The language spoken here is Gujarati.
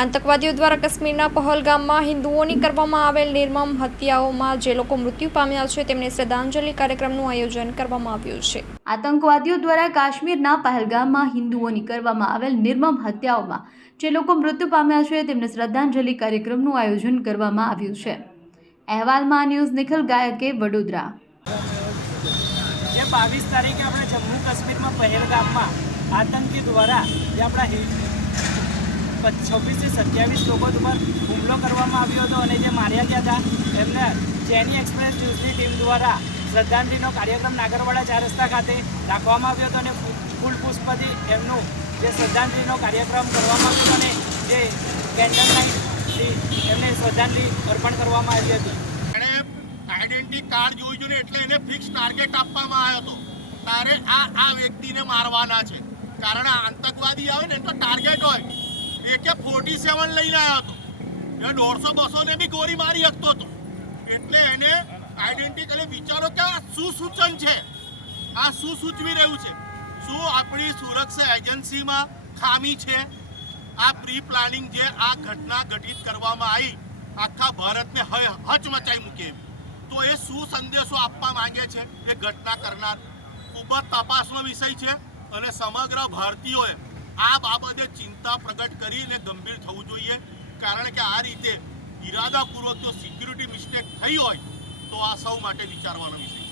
આતંકવાદીઓ દ્વારા કાશ્મીરના પહલગામમાં હિન્દુઓની કરવામાં આવેલ નિર્મમ હત્યાઓમાં જે લોકો મૃત્યુ પામ્યા છે તેમને શ્રદ્ધાંજલિ કાર્યક્રમનું આયોજન કરવામાં આવ્યું છે। આતંકવાદીઓ દ્વારા કાશ્મીરના પહલગામમાં હિન્દુઓની કરવામાં આવેલ નિર્મમ હત્યાઓમાં જે લોકો મૃત્યુ પામ્યા છે તેમને શ્રદ્ધાંજલિ કાર્યક્રમનું આયોજન કરવામાં આવ્યું છે। અહેવાલમાં ન્યૂઝ નિખિલ ગાયકે વડોદરા। 22 તારીખે આપણે જમ્મુ કાશ્મીરમાં પહલગામમાં આતંકી દ્વારા જે આપણા 26 થી 27 લોકો ઉપર હુમલો કરવામાં આવ્યો હતો અને જે માર્યા ગયા હતા એમને ચેની એક્સપ્રેસ ન્યૂઝની ટીમ દ્વારા શ્રદ્ધાંજલિનો કાર્યક્રમ નાગરવાડા 4 રસ્તા ખાતે રાખવામાં આવ્યો હતો અને ફૂલ પુષ્પથી એમનું જે શ્રદ્ધાંજલિનો કાર્યક્રમ કરવામાં આવ્યો અને જે કેન્ડલ લાઇટથી એમને શ્રદ્ધાંજલિ અર્પણ કરવામાં આવી હતી। આઈડેન્ટિટી કાર્ડ જોઈ જોઈને એટલે એને ફિક્સ ટાર્ગેટ આપવામાં આવ્યો હતો તારે આ વ્યક્તિને મારવાના છે કારણ આતંકવાદી આવે ને તો ટાર્ગેટ હોય। AK-47 લઈને આવ્યો હતો એ 150-200 ને બી ગોળી મારી શકતો હતો એટલે એને આઈડેન્ટિટી વિચારો કે આ શું સૂચન છે, આ શું સૂચવી રહ્યું છે, શું આપણી સુરક્ષા એજન્સીમાં ખામી છે। આ પ્રી પ્લાનિંગ જે આ ઘટના ઘટિત કરવામાં આવી આખા ભારતને હચમચાઈ મૂકે તો એ શું સંદેશો આપવા માંગે છે એ ઘટના કરનાર ખૂબ જ તપાસનો વિષય છે અને સમગ્ર ભારતીયોએ આ બાબતે ચિંતા પ્રગટ કરીને ગંભીર થવું જોઈએ કારણ કે આ રીતે ઇરાદાપૂર્વક જો સિક્યુરિટી મિસ્ટેક થઈ હોય તો આ સૌ માટે વિચારવાનો વિષય છે।